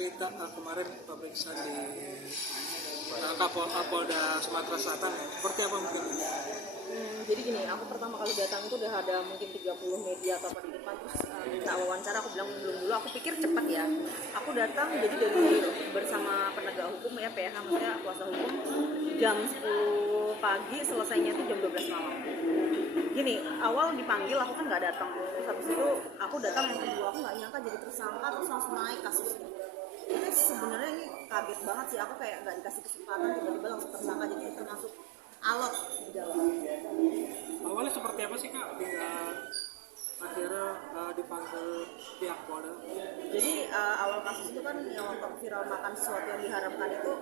cerita kemarin pemeriksaan di Kapolda Sumatera Selatan ya. Seperti apa mungkin? Jadi gini, aku pertama kali datang itu udah ada mungkin 30 media atau apa di depan, terus minta wawancara. Aku bilang belum dulu, aku pikir cepat ya. Aku datang jadi dari bersama penegak hukum ya, PH maksudnya kuasa hukum, jam 10 pagi, selesainya itu jam 12 malam. Gini, awal dipanggil aku kan nggak datang, terus habis itu aku datang yang kedua, aku nggak nyangka jadi tersangka terus langsung naik kasusnya. Ini sebenarnya ini kaget banget sih, aku kayak nggak dikasih kesempatan, tiba-tiba langsung tersangka, jadi itu masuk alot di dalam. Awalnya seperti apa sih Kak? Hingga akhirnya dipanggil pihak Polda. Jadi awal kasus itu kan yang waktu viral makan sesuatu yang diharapkan itu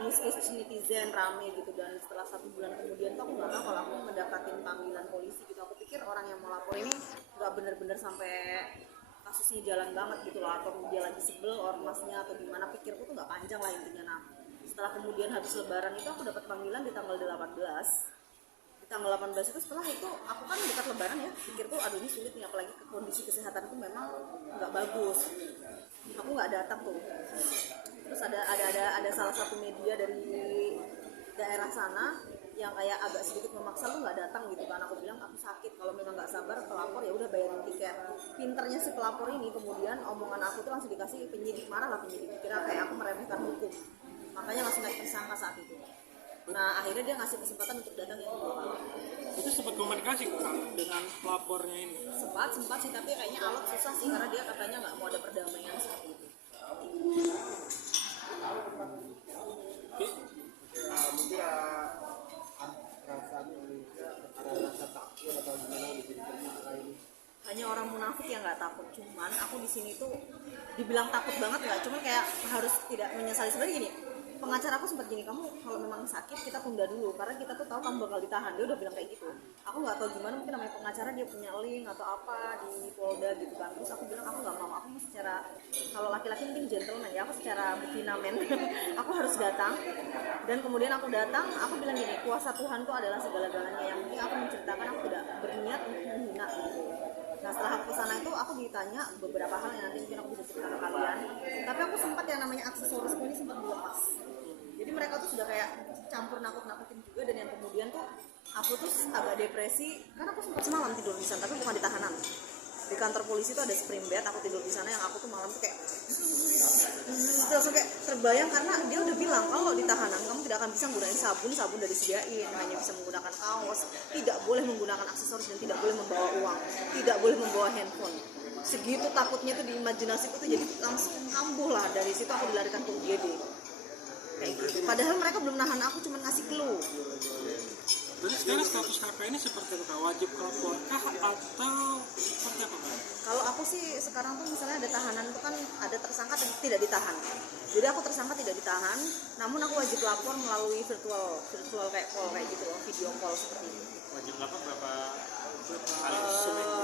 di netizen rame gitu, dan setelah 1 bulan kemudian tuh aku nggak tahu kalau aku mendapatkan panggilan polisi gitu. Aku pikir orang yang mau lapor ini nggak bener-bener sampai kasusnya jalan banget gitu loh, atau dia lagi sebel ormasnya atau gimana, pikirku tuh nggak panjang lah intinya. Nah setelah kemudian habis lebaran itu aku dapat panggilan di tanggal 18. Di tanggal 18 itu, setelah itu aku kan dekat lebaran ya, pikir tuh aduh ini sulit nih, apalagi kondisi kesehatanku memang nggak bagus, aku nggak datang tuh. Terus ada salah satu media dari daerah sana yang kayak agak sedikit memaksa, lu nggak datang gitu kan. Aku bilang aku sakit, kalau memang nggak sabar pelapor ya udah bayarin tiket. Pinternya si pelapor ini, kemudian omongan aku tuh langsung dikasih penyidik, marah lah penyidik, kira kayak aku meremehkan hukum, makanya langsung naik tersangka saat itu. Nah akhirnya dia ngasih kesempatan untuk datang yang kedua kali. Itu sempat komunikasi Kak dengan pelapornya ini? Sempat sih, tapi kayaknya alot susah sih, karena dia katanya nggak mau ada perdamaian seperti itu. Mungkin perasaan Indonesia ada rasa takut atau gimana jadi tersangka ini? Hanya orang munafik yang nggak takut. Cuman aku di sini tuh dibilang takut banget nggak, cuman kayak harus tidak menyesali. Sebenarnya gini, pengacara aku sempat gini, kamu kalau memang sakit kita tunda dulu karena kita tuh tahu kamu bakal ditahan. Dia udah bilang kayak gitu. Aku nggak tahu gimana, mungkin namanya pengacara dia punya link atau apa di Polda gitu kan. Terus aku bilang aku nggak mau, aku secara, kalau laki-laki mungkin gentleman ya, aku secara betina men aku harus datang. Dan kemudian aku datang, aku bilang gini, kuasa Tuhan tuh adalah segala-galanya, yang penting aku menceritakan, aku tidak berniat untuk menghina gitu. Nah setelah aku kesana itu aku ditanya beberapa hal yang nanti mungkin aku bisa cerita ke kalian. Tapi aku sempat yang namanya aksesorisku ini sempat dilepas. Jadi mereka tuh sudah kayak campur nakut-nakutin juga, dan yang kemudian tuh aku tuh agak depresi karena aku sempat semalam tidur di sana, tapi bukan di tahanan. Di kantor polisi tuh ada spring bed, aku tidur di sana, yang aku tuh malam tuh kayak langsung kayak terbayang, karena dia udah bilang kalau di tahanan kamu tidak akan bisa menggunakan sabun dari sediain, hanya bisa menggunakan kaos, tidak boleh menggunakan aksesoris, dan tidak boleh membawa uang, tidak boleh membawa handphone. Segitu takutnya tuh di imajinasiku tuh, jadi langsung kambuh lah. Dari situ aku dilarikan ke UGD kayak gitu. Padahal mereka belum nahan aku, cuma ngasih clue. Jadi sekarang status kakak ini seperti apa? Wajib lapor kah atau seperti apa Kak? Kalau aku sih sekarang tuh misalnya ada tahanan itu kan ada tersangka tidak ditahan. Jadi aku tersangka tidak ditahan, namun aku wajib lapor melalui virtual kayak call kayak gitu loh, video call seperti itu. Wajib lapor berapa kali seminggu?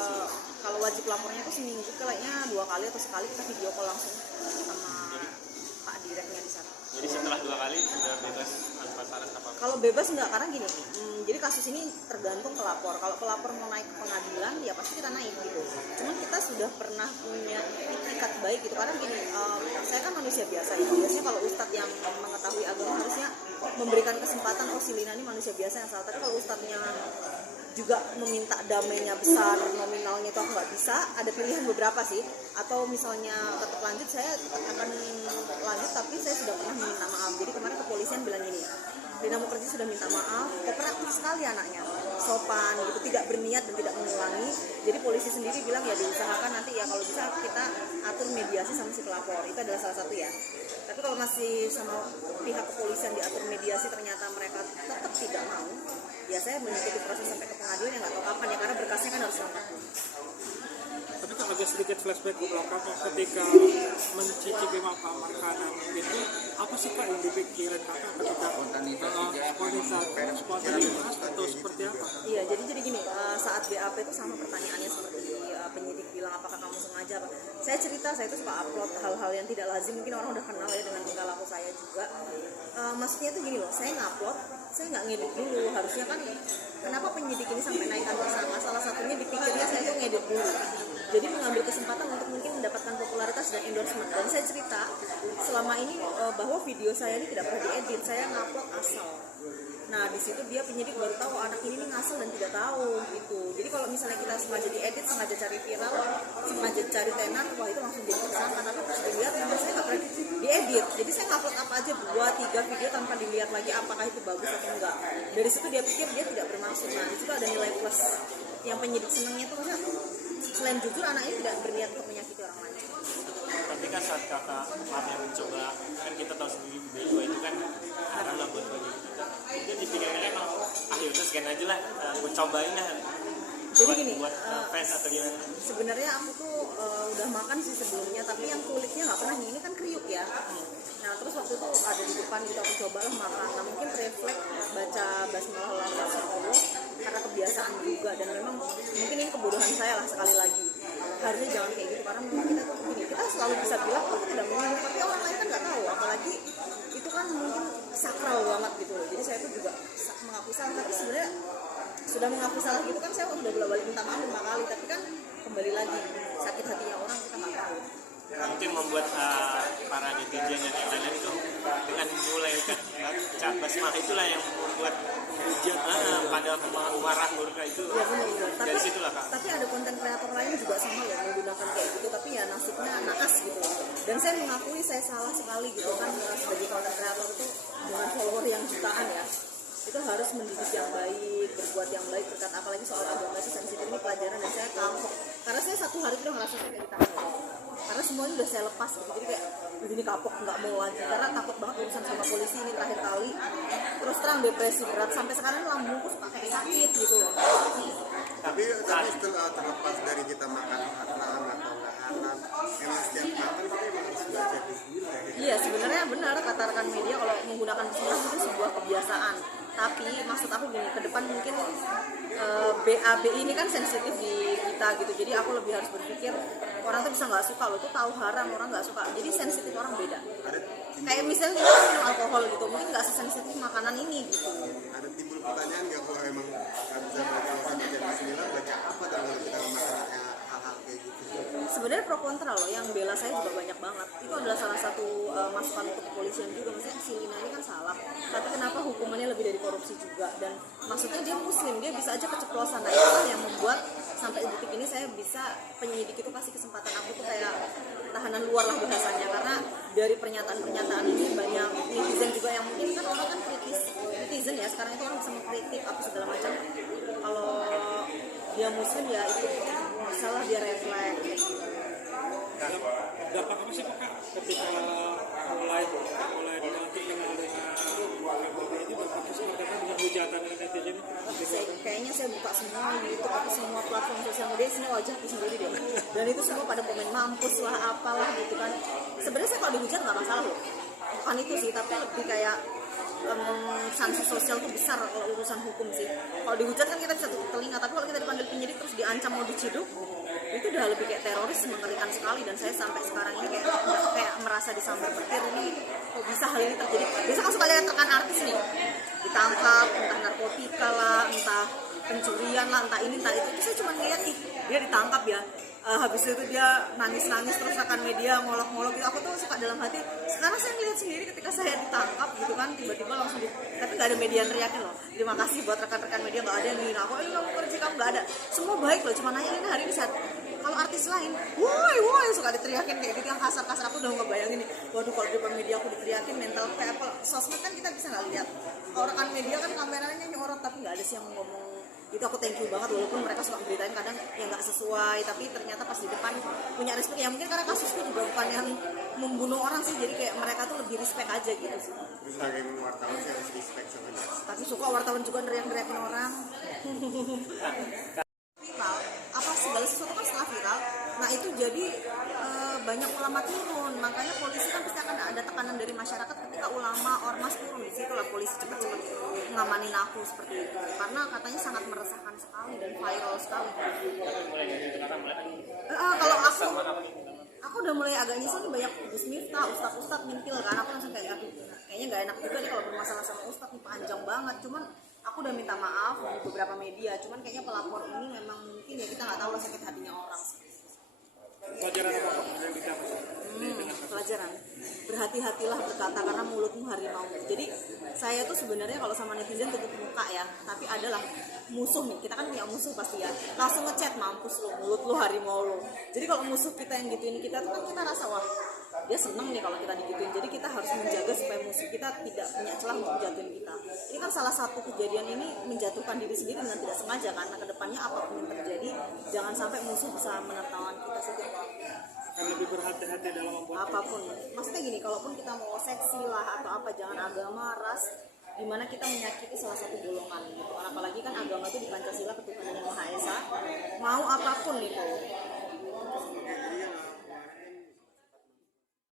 Kalau wajib lapornya itu seminggu kayaknya 2 kali atau sekali kita video call langsung sama Pak Direknya di sana. Jadi setelah 2 kali sudah bebas tanpa syarat apa? Kalau bebas enggak, karena gini, jadi kasus ini tergantung pelapor. Kalau pelapor mau naik ke pengadilan, ya pasti kita naik gitu. Cuman kita sudah pernah punya itikat baik gitu, karena gini, saya kan manusia biasa ya. Biasanya kalau ustadz yang mengetahui agama harusnya memberikan kesempatan, oh si Lina ini manusia biasa yang salah. Tapi kalau ustadznya juga meminta damainya besar, nominalnya itu aku nggak bisa, ada pilihan beberapa sih. Atau misalnya tetap lanjut, saya tetap akan lanjut, tapi saya sudah pernah minta maaf. Jadi kemarin kepolisian bilang gini, Lina Mukherjee sudah minta maaf, kooperatif sekali anaknya, sopan gitu, tidak berniat dan tidak mengulangi. Jadi polisi sendiri bilang ya diusahakan nanti ya kalau bisa kita atur mediasi sama si pelapor, itu adalah salah satu ya. Tapi kalau masih sama pihak kepolisian diatur mediasi ternyata mereka tetap tidak mau, ya saya mengikuti proses sampai ke pengadilan, yang nggak tahu kapan ya, karena berkasnya kan harus lengkap. Tapi kalau agak sedikit flashback ke belakang ketika mencicipi makanan itu, apa sih Kak yang dipikirin kakak ketika spontanitas atau seperti apa? Iya, jadi gini, saat BAP itu sama pertanyaannya seperti penyidik bilang apakah kamu sengaja apa. Saya cerita, saya itu suka upload hal-hal yang tidak lazim, mungkin orang udah kenal ya dengan tingkah laku saya juga. Maksudnya itu gini loh, saya ngupload, saya nggak ngedit dulu. Harusnya kan kenapa penyidik ini sampai naikkan tersangka, salah satunya dipikirnya saya itu ngedit dulu, jadi mengambil kesempatan untuk mungkin mendapatkan popularitas dan endorsement. Dan saya cerita selama ini bahwa video saya ini tidak pernah diedit, saya ngupload asal. Nah di situ dia penyidik baru tahu anak ini ngasal dan tidak tahu gitu. Jadi kalau misalnya kita sengaja diedit, sengaja cari viral, sengaja cari tenar, wah itu langsung jadi tersangka. Tapi pas dilihat saya nggak pernah diedit, jadi saya ngupload apa aja 2-3 video tanpa dilihat lagi apakah itu bagus atau enggak. Dari situ dia pikir dia tidak bermaksud. Nah di situ ada nilai plus. Yang penyidik senangnya tuh maksudnya selain jujur anak ini tidak berniat untuk menyakiti orang lain. Tapi kan saat kakak yang mencoba, kan kita tahu sendiri B2 itu kan haram lah buat bagi kita. Dia dipikirkan emang, yaudah scan aja lah, gue cobain lah. Jadi gini, buat fans atau gimana? sebenarnya aku tuh udah makan sih sebelumnya, tapi yang kulitnya nggak pernah ini kan kriuk ya. Nah terus waktu itu ada di depan gitu aku cobalah makan. Nah mungkin refleks baca basmalah Allah karena kebiasaan juga, dan memang mungkin ini kebodohan saya lah sekali lagi. Harusnya jangan kayak gitu karena memang kita tuh gini, kita selalu bisa bilang aku tidak minum, tapi orang lain kan nggak tahu, apalagi itu kan mungkin sakral banget gitu loh. Jadi saya tuh juga mengaku salah, tapi sebenarnya sudah mengaku salah gitu kan saya udah bolak-balik minta maaf 5 kali, tapi kan kembali lagi sakit hatinya orang kita nggak tahu. Mungkin membuat para netizen dan yang lain itu dengan mulai cap basmah itulah yang membuat hujan pada marah murka itu. Ya benar-benar. Dari situlah kak. Tapi ada konten kreator lain juga sama loh menggunakan kayak gitu, tapi ya nasibnya naas gitu. Dan saya mengakui saya salah sekali gitu kan, sebagai konten kreator itu dengan follower yang jutaan ya, itu harus mendidik yang baik, berbuat yang baik, berkat apalagi soal agama itu sensitif, ini pelajaran. Dan saya kapok karena saya satu hari itu ngerasa saya kayak ditahan, karena semuanya udah saya lepas gitu. Jadi kayak begini kapok, nggak mau lagi karena takut banget urusan sama polisi ini terakhir kali. Terus terang depresi berat sampai sekarang lambungku suka kayak sakit gitu loh. Tapi setelah terlepas dari kita makan halal atau nggak halal, emang setiap makan kita emang harus belajar bismillah gitu. Iya sebenarnya benar kata rekan media, kalau menggunakan bismillah itu sebuah kebiasaan. Tapi maksud aku gini, ke depan mungkin BAB ini kan sensitif di kita gitu. Jadi aku lebih harus berpikir orang tuh bisa nggak suka loh, tuh tahu haram orang nggak suka. Jadi sensitif orang beda. Kayak misalnya kita minum alkohol gitu, mungkin nggak sesensitif makanan ini gitu. Ada timbul pertanyaan nggak kalau emang nggak bisa baca bismillah, baca apa kalau kita makan hal-hal kayak gitu? Sebenarnya pro kontra loh, yang bela saya juga banyak banget. Itu adalah salah satu masukan untuk kepolisian juga. Maksudnya si Lina ini kan salah, tapi kenapa hukumannya lebih dari korupsi juga? Dan maksudnya dia muslim, dia bisa aja keceplosan. Nah itu yang membuat sampai detik ini saya bisa, penyidik itu kasih kesempatan aku tuh kayak tahanan luar lah bahasanya. Karena dari pernyataan-pernyataan ini banyak netizen juga yang mungkin kan orang kan kritis, netizen ya sekarang itu orang bisa mengkritik apa segala macam. Kalau dia muslim ya itu salah, dia refleks. Dampak apa sih kak ketika mulai dilantik dengan agama ini, berpakaian seperti apa dengan hujatan dari netizen? Kayaknya saya buka semua YouTube atau semua platform sosial media, sini wajahku sendiri deh, dan itu semua pada komen mampus lah apalah gitu kan. Sebenarnya saya kalau dihujat nggak masalah loh, bukan itu sih, tapi lebih kayak sanksi sosial tuh besar kalau urusan hukum sih. Kalau dihujat kan kita bisa tutup telinga, tapi kalau kita dipanggil penyidik terus diancam mau diciduk, itu udah lebih kayak teroris, mengerikan sekali. Dan saya sampai sekarang ini kayak merasa disambar petir, ini kok bisa hal ini terjadi. Biasa kan suka lihat rekan artis nih ditangkap, entah narkotika lah, entah pencurian lah, entah ini entah itu saya cuma ngeliat dia ditangkap ya, habis itu dia nangis-nangis terus rekan media ngolok-ngolok gitu. Aku tuh suka dalam hati, sekarang saya ngeliat sendiri ketika saya ditangkap gitu kan, tiba-tiba langsung tapi nggak ada media yang teriakin loh, terima kasih buat rekan-rekan media, nggak ada yang ngina aku, kamu kerja kamu, nggak ada, semua baik loh. Cuma nanya ini hari ini saat kalau artis lain, woi suka diteriakin kayak gitu yang kasar-kasar. Aku udah ngebayangin nih, waduh kalau di depan media aku diteriakin, mental kayak apa. Sosmed kan kita bisa nggak lihat, kalau rekan media kan kameranya nyorot tapi nggak ada sih yang ngomong. Itu aku thank you banget, walaupun mereka suka beritain kadang yang nggak sesuai, tapi ternyata pas di depan punya respect. Ya mungkin karena kasusku juga bukan yang membunuh orang sih, jadi kayak mereka tuh lebih respect aja gitu sih. Terus sebagai wartawan sih harus respect sama dia. Tapi suka wartawan juga neriak-neriakin orang. Viral, apa segala sesuatu kan setelah viral, nah itu jadi banyak ulama turun, makanya polisi kan pasti akan ada tekanan dari masyarakat ketika ulama ormas turun. Di situ lah polisi cepat-cepat ngamanin aku seperti itu, karena katanya sangat meresahkan sekali dan viral sekali. Mulai dari sekarang mulai kalau aku udah mulai agak nyesel nih, banyak Gus Miftah, ustadz nyentil kan, aku langsung kayak aduh kayaknya nggak enak juga nih kalau bermasalah sama ustadz nih, panjang banget. Cuman aku udah minta maaf di beberapa media, cuman kayaknya pelapor ini memang mungkin ya kita nggak tahu lah sakit hatinya orang sih. Pelajaran apa Pak yang didapat? Pelajaran, berhati-hatilah berkata karena mulutmu harimau. Jadi saya tuh sebenarnya kalau sama netizen tutup muka ya, tapi adalah musuh nih, kita kan punya musuh pasti ya, langsung ngechat mampus lu, mulut lu harimau lu. Jadi kalau musuh kita yang gituin kita tuh kan kita rasa wah dia seneng nih kalau kita digituin. Jadi kita harus menjaga supaya musuh kita tidak punya celah untuk jatuhin kita. Ini kan salah satu kejadian ini menjatuhkan diri sendiri dengan tidak sengaja, karena kedepannya apapun yang terjadi jangan sampai musuh bisa menertawakan kita saja. Akan lebih berhati-hati dalam membuat Apapun, maksudnya gini, kalaupun kita mau seksi lah atau apa, jangan agama, ras, dimana kita menyakiti salah satu golongan gitu. Apalagi kan agama itu di Pancasila, ketuhanan yang Maha Esa, mau apapun itu